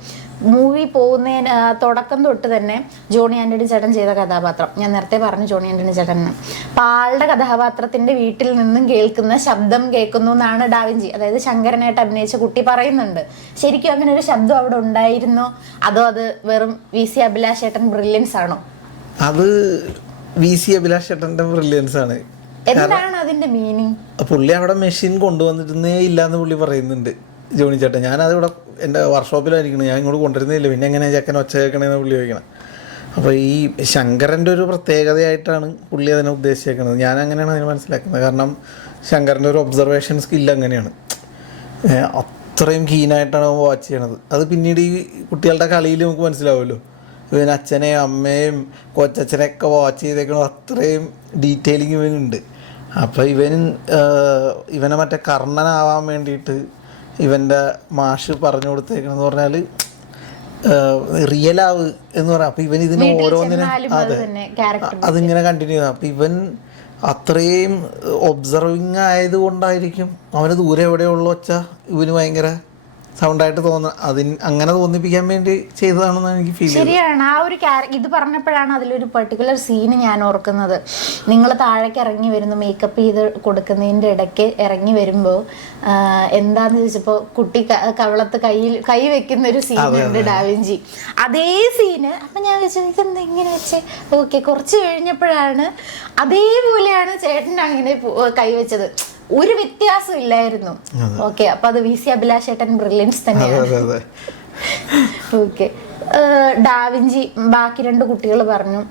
മൂവി പോകുന്നതിന് തുടക്കം തൊട്ട് തന്നെ ജോണി ആന്റണി ചേട്ടൻ ചെയ്ത കഥാപാത്രം. ഞാൻ നേരത്തെ പറഞ്ഞു ജോണി ആന്റണി ചേട്ടൻ എന്ന്. അപ്പൊ ആളുടെ കഥാപാത്രത്തിന്റെ വീട്ടിൽ നിന്നും കേൾക്കുന്ന ശബ്ദം കേൾക്കുന്നു എന്നാണ് ഡാവിഞ്ചി. അതായത് ശങ്കരനായിട്ട് അഭിനയിച്ച കുട്ടി പറയുന്നുണ്ട്. ശരിക്കും അങ്ങനെ ഒരു ശബ്ദം അവിടെ ഉണ്ടായിരുന്നോ? അതോ അത് വെറും വി സി അഭിലാഷ് ചേട്ടൻ ബ്രില്യൻസ് ആണോ? അത് വി സി അഭിലാഷ് ചേട്ടന്റെ ബ്രില്യൻസ് ആണ്. എന്താണ് അതിന്റെ മീനിങ് പുള്ളി അവിടെ മെഷീൻ കൊണ്ടുവന്നിരുന്നേ ഇല്ലാന്ന് പുള്ളി പറയുന്നുണ്ട്. ജോണി ചേട്ടൻ ഞാനത് ഇവിടെ എന്റെ വർക്ക്ഷോപ്പിലായിരിക്കണം ഞാൻ ഇങ്ങോട്ട് കൊണ്ടുവരുന്നില്ല പിന്നെ എങ്ങനെയാ ചെക്കൻ ഒച്ച കേൾക്കണേന്ന് പുള്ളി ചോദിക്കണം. അപ്പോൾ ഈ ശങ്കരന്റെ ഒരു പ്രത്യേകതയായിട്ടാണ് പുള്ളി അതിനെ ഉദ്ദേശിച്ചേക്കുന്നത് ഞാൻ അങ്ങനെയാണ് അതിനെ മനസ്സിലാക്കുന്നത്. കാരണം ശങ്കരന്റെ ഒരു ഒബ്സർവേഷൻ സ്കില്ല് അങ്ങനെയാണ്. അത്രയും കീനായിട്ടാണ് അവൻ വാച്ച് ചെയ്യണത്. അത് പിന്നീട് ഈ കുട്ടികളുടെ കളിയിൽ നമുക്ക് മനസ്സിലാവുമല്ലോ. ഇവൻ അച്ഛനെയും അമ്മയും കൊച്ചച്ഛനെയൊക്കെ വാച്ച് ചെയ്തേക്കണത് അത്രയും ഡീറ്റെയിലിംഗ് ഇവനുണ്ട്. അപ്പോൾ ഇവൻ ഇവനെ മറ്റേ കർണനാവാൻ വേണ്ടിയിട്ട് ഇവന്റെ മാഷ് പറഞ്ഞു കൊടുത്തേക്കണെന്ന് പറഞ്ഞാൽ റിയൽ ആവ് എന്ന് പറയാം. അപ്പം ഇവൻ ഇതിന് ഓരോന്നിനും അത് അതിങ്ങനെ കണ്ടിന്യൂ ചെയ്താൽ അപ്പം ഇവൻ അത്രയും ഒബ്സർവിങ് ആയതുകൊണ്ടായിരിക്കും അവന് ദൂരെ എവിടെയുള്ള ഒച്ച ഇവന് ഭയങ്കര സൗണ്ടായിട്ട് തോന്ന അതിന് അങ്ങനെ തോന്നിപ്പിക്കാൻ വേണ്ടി ചെയ്തതാണെന്ന് എനിക്ക് ഫീൽ ശരിയാണ്. ആ ഒരു ഇത് പറഞ്ഞപ്പോഴാണ് അതിലൊരു പെർട്ടിക്കുലർ സീന് ഞാൻ ഓർക്കുന്നത്. നിങ്ങൾ താഴേക്ക് ഇറങ്ങി വരുന്നു മേക്കപ്പ് ചെയ്ത് കൊടുക്കുന്നതിന്റെ ഇടയ്ക്ക് ഇറങ്ങി വരുമ്പോൾ എന്താന്ന് ചോദിച്ചപ്പോൾ കുട്ടി കവളത്ത് കയ്യിൽ കൈ വെക്കുന്ന ഒരു സീനുണ്ട് ഡാവിഞ്ചി. അതേ സീന് അപ്പം ഞാൻ വെച്ചു ഇതെന്താ ഇങ്ങനെ വെച്ചേ? ഓക്കെ കുറച്ച് കഴിഞ്ഞപ്പോഴാണ് അതേപോലെയാണ് ചേട്ടൻ അങ്ങനെ കൈ കൈവച്ചത് ഒരു വ്യത്യാസം ഇല്ലായിരുന്നു. ഓക്കെ അപ്പൊ അത് വി സി അഭിലാഷേട്ടൻ ബ്രില്യൻസ് തന്നെയാണ്. ഓക്കെ ഡാവിഞ്ചി ബാക്കി രണ്ട് കുട്ടികൾ പറഞ്ഞു.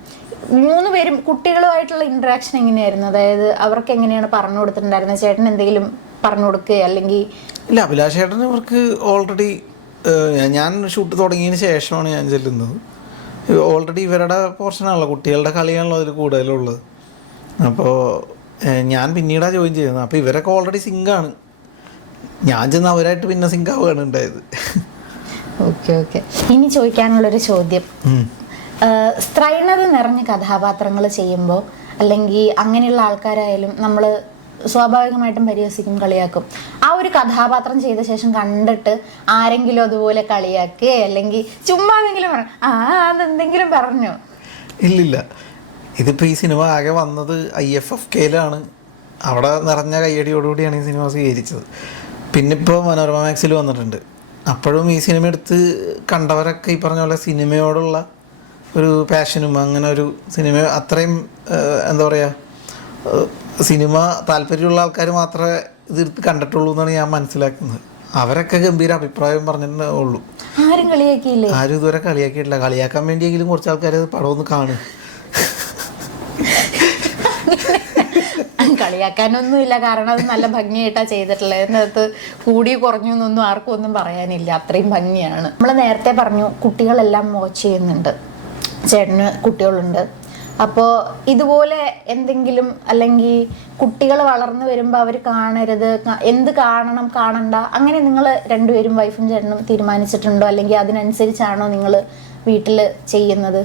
മൂന്ന് പേരും കുട്ടികളുമായിട്ടുള്ള ഇന്ററാക്ഷൻ എങ്ങനെയായിരുന്നു? അതായത് അവർക്ക് എങ്ങനെയാണ് പറഞ്ഞു കൊടുത്തിട്ടുണ്ടായിരുന്നത്? ചേട്ടൻ എന്തെങ്കിലും പറഞ്ഞു കൊടുക്കുക അല്ലെങ്കിൽ ഇല്ല അഭിലാഷേട്ടൻ ഇവർക്ക് ഓൾറെഡി ഞാൻ ഷൂട്ട് തുടങ്ങിയതിന് ശേഷമാണ് ഞാൻ ചെല്ലുന്നത്. ഓൾറെഡി ഇവരുടെ പോർഷനാണല്ലോ കുട്ടികളുടെ കളിയാണല്ലോ അതിൽ കൂടുതലുള്ളത്. അപ്പോൾ ഞാൻ പിന്നീടാണ് ജോയിൻ ചെയ്യുന്നത്. അപ്പോൾ ഇവരൊക്കെ ഓൾറെഡി സിങ്കാണ് ഞാൻ ചെന്ന് അവരായിട്ട് പിന്നെ സിങ്ക് ആവുകയാണ് ഉണ്ടായത്. ഓക്കെ ഓക്കെ ഇനി ചോദിക്കാനുള്ളൊരു ചോദ്യം. സ്ത്രൈണറി നിറഞ്ഞ കഥാപാത്രങ്ങൾ ചെയ്യുമ്പോൾ അല്ലെങ്കിൽ അങ്ങനെയുള്ള ആൾക്കാരായാലും നമ്മൾ സ്വാഭാവികമായിട്ടും പരിഹസിക്കും കളിയാക്കും. ആ ഒരു കഥാപാത്രം ചെയ്ത ശേഷം കണ്ടിട്ട് ആരെങ്കിലും അതുപോലെ കളിയാക്കുക അല്ലെങ്കിൽ ചുമ്മാ എന്തെങ്കിലും പറഞ്ഞു ആ അതെന്തെങ്കിലും പറഞ്ഞു. ഇല്ലില്ല. ഇതിപ്പോൾ ഈ സിനിമ ആകെ വന്നത് ഐ എഫ് എഫ് കെയിലാണ്. അവിടെ നിറഞ്ഞ കയ്യടിയോടുകൂടിയാണ് ഈ സിനിമ സ്വീകരിച്ചത്. പിന്നെ ഇപ്പോൾ മനോരമ മാക്സിൽ വന്നിട്ടുണ്ട്. അപ്പോഴും ഈ സിനിമ എടുത്ത് കണ്ടവരൊക്കെ ഈ പറഞ്ഞ പോലെ സിനിമയോടുള്ള ഒരു പാഷനും അങ്ങനെ ഒരു സിനിമ അത്രയും എന്താ പറയുക സിനിമ താല്പര്യമുള്ള ആൾക്കാർ മാത്രമേ ഇതെടുത്ത് കണ്ടിട്ടുള്ളൂ എന്നാണ് ഞാൻ മനസ്സിലാക്കുന്നത്. അവരൊക്കെ ഗംഭീര അഭിപ്രായം പറഞ്ഞിട്ടേ ഉള്ളൂ. ആരും കളിയാക്കിയില്ലേ? ആരും ഇതുവരെ കളിയാക്കിയിട്ടില്ല. കളിയാക്കാൻ വേണ്ടിയെങ്കിലും കുറച്ച് ആൾക്കാർ പടം ഒന്ന് കാണും. കളിയാക്കാനൊന്നുമില്ല. കാരണം അത് നല്ല ഭംഗിയായിട്ടാ ചെയ്തിട്ടുള്ളത്. അതിനകത്ത് കൂടി കുറഞ്ഞു എന്നൊന്നും ആർക്കും ഒന്നും പറയാനില്ല. അത്രയും ഭംഗിയാണ്. നമ്മൾ നേരത്തെ പറഞ്ഞു കുട്ടികളെല്ലാം വാച്ച് ചെയ്യുന്നുണ്ട്. ചേട്ടന് കുട്ടികളുണ്ട്. അപ്പോൾ ഇതുപോലെ എന്തെങ്കിലും അല്ലെങ്കിൽ കുട്ടികൾ വളർന്നു വരുമ്പോൾ അവർ കാണരുത്. എന്ത് കാണണം കാണണ്ട. അങ്ങനെ നിങ്ങൾ രണ്ടുപേരും വൈഫും ചേട്ടനും തീരുമാനിച്ചിട്ടുണ്ടോ? അല്ലെങ്കിൽ അതിനനുസരിച്ചാണോ നിങ്ങൾ വീട്ടിൽ ചെയ്യുന്നത്?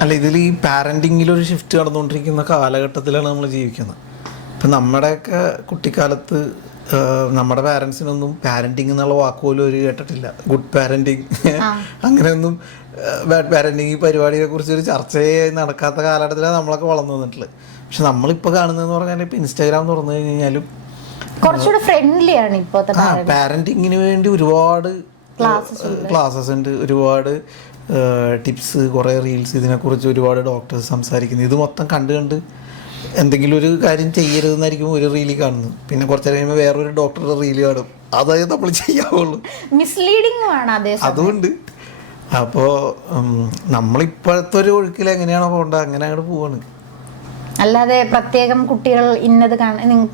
അല്ല ഇതിൽ ഈ പാരന്റിങ്ങിൽ ഒരു ഷിഫ്റ്റ് നടന്നുകൊണ്ടിരിക്കുന്ന കാലഘട്ടത്തിലാണ് നമ്മൾ ജീവിക്കുന്നത്. ഇപ്പം നമ്മുടെയൊക്കെ കുട്ടിക്കാലത്ത് നമ്മുടെ പാരൻസിനൊന്നും പാരന്റിങ് എന്നുള്ള വാക്ക് പോലും ഒരു കേട്ടിട്ടില്ല. ഗുഡ് പാരന്റിങ് അങ്ങനെയൊന്നും ബാഡ് പാരന്റിങ് ഈ പരിപാടിയെ കുറിച്ച് ഒരു ചർച്ചയെ നടക്കാത്ത കാലഘട്ടത്തിലാണ് നമ്മളൊക്കെ വളർന്നു വന്നിട്ടുള്ളത്. പക്ഷെ നമ്മളിപ്പോൾ കാണുന്നതെന്ന് പറഞ്ഞാൽ ഇപ്പം ഇൻസ്റ്റാഗ്രാം തുറന്നു കഴിഞ്ഞാലും കുറച്ചുകൂടെ ഫ്രണ്ട്ലി ആണ് ഇപ്പോഴത്തെ പാരന്റിങ്ങിന് വേണ്ടി ഒരുപാട് ക്ലാസ്സസ് ഉണ്ട്. ഒരുപാട് ടിപ്സ് കുറേ റീൽസ് ഇതിനെക്കുറിച്ച് ഒരുപാട് ഡോക്ടേഴ്സ് സംസാരിക്കുന്നു. ഇത് മൊത്തം കണ്ട് കണ്ട് എന്തെങ്കിലും ഒരു കാര്യം ചെയ്യരുതെന്നായിരിക്കും ഒരു റീൽ കാണുന്നത്. പിന്നെ കുറച്ച് കഴിയുമ്പോൾ വേറൊരു ഡോക്ടറുടെ റീൽ കാണും. അതായത് നമ്മൾ ചെയ്യാവുള്ളൂ. മിസ്ലീഡിംഗ് അതുകൊണ്ട്. അപ്പോൾ നമ്മളിപ്പോഴത്തെ ഒരു ഒഴുക്കിൽ എങ്ങനെയാണോ പോകേണ്ടത് അങ്ങനെ അങ്ങോട്ട് പോവാണ്. അല്ലാതെ പ്രത്യേകം കുട്ടികൾ ഇന്നത് കാണ നിങ്ങ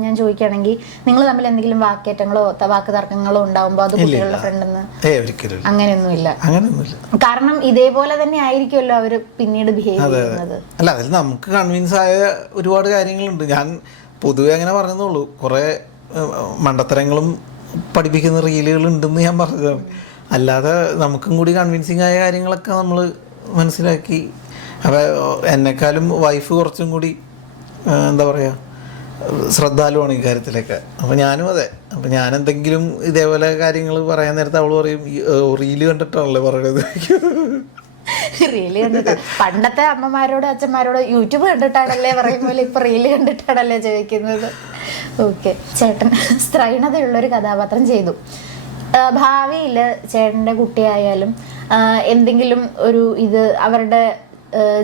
ഞാൻ ചോദിക്കുകയാണെങ്കിൽ നിങ്ങൾ തമ്മിൽ എന്തെങ്കിലും വാക്കേറ്റങ്ങളോ വാക്ക് തർക്കങ്ങളോ ഉണ്ടാവുമ്പോൾ അത് കുട്ടികളുടെ ഫ്രണ്ടെന്ന്. അങ്ങനെയൊന്നുമില്ല. അങ്ങനെയൊന്നുമില്ല. കാരണം ഇതേപോലെ തന്നെ ആയിരിക്കുമല്ലോ അവർ പിന്നീട് ബിഹേവ് ചെയ്യുന്നത്. അല്ല അതിൽ നമുക്ക് കൺവിൻസ് ആയ ഒരുപാട് കാര്യങ്ങളുണ്ട്. ഞാൻ പൊതുവെ അങ്ങനെ പറഞ്ഞതുള്ളൂ കുറേ മണ്ടത്തരങ്ങളും പഠിപ്പിക്കുന്ന റീലുകൾ ഉണ്ടെന്ന് ഞാൻ പറഞ്ഞതാണ്. അല്ലാതെ നമുക്കും കൂടി കൺവിൻസിങ് ആയ കാര്യങ്ങളൊക്കെ നമ്മൾ മനസ്സിലാക്കി അപ്പോൾ എന്നെക്കാളും വൈഫ് കുറച്ചും കൂടി എന്താ പറയുക ശ്രദ്ധാലുവാണ് ഈ കാര്യത്തിലൊക്കെ. അപ്പോൾ ഞാനും അതെ. അപ്പോൾ ഞാൻ എന്തെങ്കിലും ഇതേപോലെ കാര്യങ്ങൾ പറയാൻ നേരത്തെ അവൾ പറയും റീൽ കണ്ടിട്ടാണല്ലേ പറയണത്? റീൽ കണ്ടിട്ട്. പണ്ടത്തെ അമ്മമാരോട് അച്ഛന്മാരോട് യൂട്യൂബ് കണ്ടിട്ടാണല്ലേ പറയുമ്പോൾ ഇപ്പൊ റീൽ കണ്ടിട്ടാണല്ലേ ചോദിക്കുന്നത്? ഓക്കെ. ചേട്ടൻ സ്ത്രൈണതയുള്ള ഒരു കഥാപാത്രം ചെയ്തു. ഭാവിയിൽ ചേട്ടന്റെ കുട്ടിയായാലും എന്തെങ്കിലും ഒരു ഇത് അവരുടെ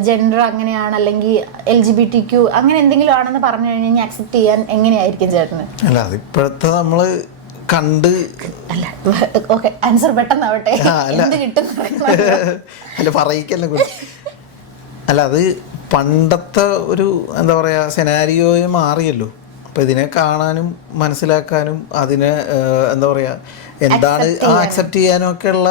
ജെൻഡർ അങ്ങനെയാണ് അല്ലെങ്കിൽ L G B T Q അങ്ങനെ എന്തെങ്കിലും ആണെന്ന് പറഞ്ഞു കഴിഞ്ഞാൽ അക്സെപ്റ്റ് ചെയ്യാൻ എങ്ങനെയായിരിക്കും ചേട്ടന് അല്ല അതിപ്പോഴത്തെ നമ്മൾ കണ്ട് അല്ല ഓക്കെ ആൻസർ പെട്ടെന്നാവട്ടെ. എന്ത് കിട്ടും. അല്ല പറയിക്കല്ല അല്ല അത് പണ്ടത്തെ ഒരു എന്താ പറയുക സെനാരിയോയെ മാറിയല്ലോ അപ്പൊ ഇതിനെ കാണാനും മനസ്സിലാക്കാനും അതിനെ എന്താ പറയുക എന്താണ് ആ അക്സെപ്റ്റ് ചെയ്യാനും. ഉള്ള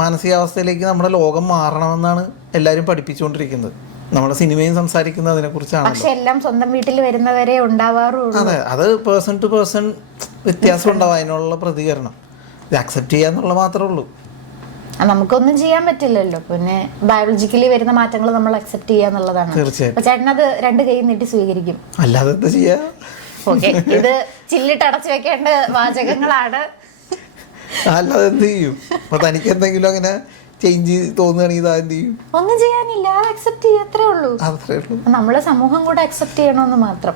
മാനസികാവസ്ഥയിലേക്ക് നമ്മുടെ ലോകം മാറണമെന്നാണ് എല്ലാവരും പഠിപ്പിച്ചുകൊണ്ടിരിക്കുന്നത്. നമ്മുടെ സിനിമയും സംസാരിക്കുന്നത് അതിനെ പക്ഷെ എല്ലാം സ്വന്തം വീട്ടിൽ വരുന്നവരെ ഉണ്ടാവാറുള്ളൂ. അതെ അത് പേഴ്സൺ ടു പേഴ്സൺ വ്യത്യാസം ഉണ്ടാവും. അതിനുള്ള പ്രതികരണം. ഇത് അക്സെപ്റ്റ് ചെയ്യാന്നുള്ള മാത്രമേ ഉള്ളൂ. നമുക്കൊന്നും ചെയ്യാൻ പറ്റില്ലല്ലോ. പിന്നെ ബയോളജിക്കലി വരുന്ന മാറ്റങ്ങൾ നമ്മൾ അക്സെപ്റ്റ് ചെയ്യാന്നുള്ളതാണ് തീർച്ചയായും അപ്പൊ ചേട്ടൻ അത് രണ്ട് കൈ നീട്ടി സ്വീകരിക്കും. അല്ലാതെ എന്താ ചെയ്യാ? ഓക്കെ ഇത് ചില്ലിട്ട് അടച്ചു വെക്കേണ്ട വാചകങ്ങളാണ്. അല്ലാതെ എന്ത് ചെയ്യും? അപ്പൊ തനിക്ക് എന്തെങ്കിലും അങ്ങനെ ചേഞ്ച് തോന്നുകയാണെങ്കിൽ ഇതാ എന്ത് ചെയ്യും? ഒന്നും ചെയ്യാനില്ല. അക്സെപ്റ്റ് ചെയ്യത്രേ ഉള്ളൂ. അത്രേ ഉള്ളൂ. നമ്മളെ സമൂഹം കൂടെ അക്സെപ്റ്റ് ചെയ്യണമെന്ന് മാത്രം.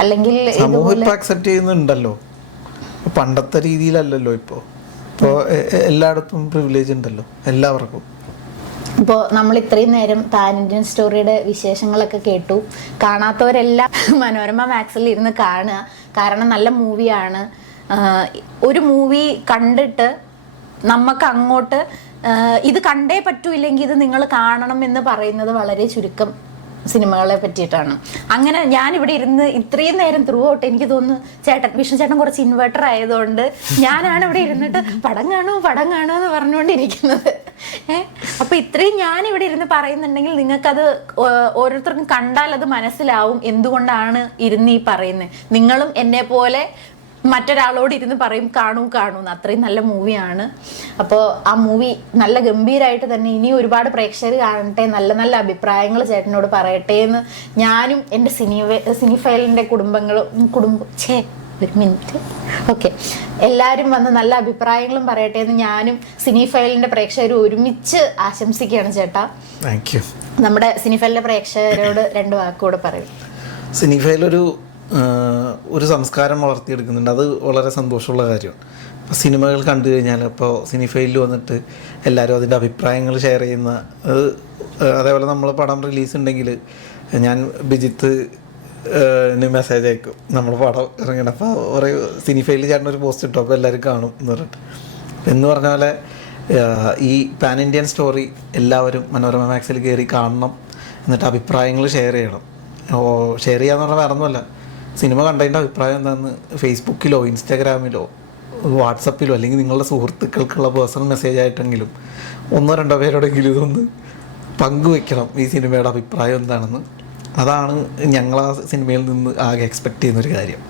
അല്ലെങ്കിൽ സമൂഹം ഇപ്പൊ അക്സെപ്റ്റ് ചെയ്യുന്നുണ്ടല്ലോ. പണ്ടത്തെ രീതിയിലല്ലല്ലോ ഇപ്പോൾ ഇപ്പോൾ എല്ലായിടത്തും പ്രിവിലേജ് ഉണ്ടല്ലോ. എല്ലാവർക്കും. ഇപ്പോൾ നമ്മൾ ഇത്രയും നേരം താൻ ഇന്ത്യൻ സ്റ്റോറിയുടെ വിശേഷങ്ങളൊക്കെ കേട്ടു. കാണാത്തവരെല്ലാം മനോരമ മാക്സിൽ ഇരുന്ന് കാണുക. കാരണം നല്ല മൂവിയാണ് ഒരു മൂവി കണ്ടിട്ട് നമുക്ക് അങ്ങോട്ട് ഇത് കണ്ടേ പറ്റൂ ഇല്ലെങ്കിൽ ഇത് നിങ്ങൾ കാണണം എന്ന് പറയുന്നത് വളരെ ചുരുക്കം സിനിമകളെ പറ്റിയിട്ടാണ്. അങ്ങനെ ഞാൻ ഇവിടെ ഇരുന്ന് ഇത്രയും നേരം ത്രൂ ഔട്ട് എനിക്ക് തോന്നുന്നു ചേട്ടൻ വിഷ്ണു ചേട്ടൻ കുറച്ച് ഇൻവെർട്ടർ ആയതുകൊണ്ട് ഞാനാണ് ഇവിടെ ഇരുന്നിട്ട് പടം കാണൂ പടം കാണൂ എന്ന് പറഞ്ഞുകൊണ്ടിരിക്കുന്നത്. ഏഹ് അപ്പൊ ഇത്രയും ഞാൻ ഇവിടെ ഇരുന്ന് പറയുന്നുണ്ടെങ്കിൽ നിങ്ങൾക്കത് ഓരോരുത്തർക്കും കണ്ടാൽ അത് മനസ്സിലാവും എന്തുകൊണ്ടാണ് ഇരുന്ന് ഈ പറയുന്നത് നിങ്ങളും എന്നെ പോലെ മറ്റൊരാളോട് ഇരുന്ന് പറയും കാണൂ കാണൂ എന്ന് അത്രയും നല്ല മൂവിയാണ്. അപ്പോൾ ആ മൂവി നല്ല ഗംഭീരമായിട്ട് തന്നെ ഇനി ഒരുപാട് പ്രേക്ഷകർ കാണട്ടെ നല്ല നല്ല അഭിപ്രായങ്ങൾ ചേട്ടനോട് പറയട്ടെ എന്ന് ഞാനും എന്റെ സിനി സിനിഫയലിന്റെ കുടുംബങ്ങളും കുടുംബം ഛേ ഒരു മിനിറ്റ്. ഓക്കെ. എല്ലാവരും വന്ന് നല്ല അഭിപ്രായങ്ങളും പറയട്ടെ എന്ന് ഞാനും സിനിഫയലിന്റെ പ്രേക്ഷകരും ഒരുമിച്ച് ആശംസിക്കുകയാണ് ചേട്ടാ. നമ്മുടെ സിനിഫയലിന്റെ പ്രേക്ഷകരോട് രണ്ട് വാക്കുകൂടെ പറയും. സിനിഫയൽ ഒരു സംസ്കാരം വളർത്തിയെടുക്കുന്നുണ്ട്. അത് വളരെ സന്തോഷമുള്ള കാര്യമാണ്. ഇപ്പോൾ സിനിമകൾ കണ്ടു കഴിഞ്ഞാൽ ഇപ്പോൾ സിനിഫയിൽ വന്നിട്ട് എല്ലാവരും അതിന്റെ അഭിപ്രായങ്ങൾ ഷെയർ ചെയ്യുന്ന അത് അതേപോലെ നമ്മൾ പടം റിലീസ് ഉണ്ടെങ്കിൽ ഞാൻ ബിജിത്ത് മെസ്സേജ് അയക്കും. നമ്മൾ പടം ഇറങ്ങണം. അപ്പോൾ പറയും സിനിഫയിൽ ചേട്ടൻ ഒരു പോസ്റ്റ് ഇട്ടു. അപ്പോൾ എല്ലാവരും കാണും എന്ന് പറഞ്ഞിട്ട്. എന്ന് പറഞ്ഞ പോലെ ഈ പാൻ ഇന്ത്യൻ സ്റ്റോറി എല്ലാവരും മനോരമ മാക്സിൽ കയറി കാണണം. എന്നിട്ട് അഭിപ്രായങ്ങൾ ഷെയർ ചെയ്യണം. ഓ ഷെയർ ചെയ്യാന്ന് പറഞ്ഞാൽ വേറെ ഒന്നുമല്ല സിനിമ കണ്ടതിന്റെ അഭിപ്രായം എന്താണെന്ന് ഫേസ്ബുക്കിലോ ഇൻസ്റ്റാഗ്രാമിലോ വാട്സപ്പിലോ അല്ലെങ്കിൽ നിങ്ങളുടെ സുഹൃത്തുക്കൾക്കുള്ള പേഴ്സണൽ മെസ്സേജ് ആയിട്ടെങ്കിലും ഒന്നോ രണ്ടോ പേരോടെങ്കിലും ഇതൊന്ന് പങ്കുവെക്കണം ഈ സിനിമയുടെ അഭിപ്രായം എന്താണെന്ന്. അതാണ് ഞങ്ങൾ ആ സിനിമയിൽ നിന്ന് ആകെ എക്സ്പെക്ട് ചെയ്യുന്നൊരു കാര്യം.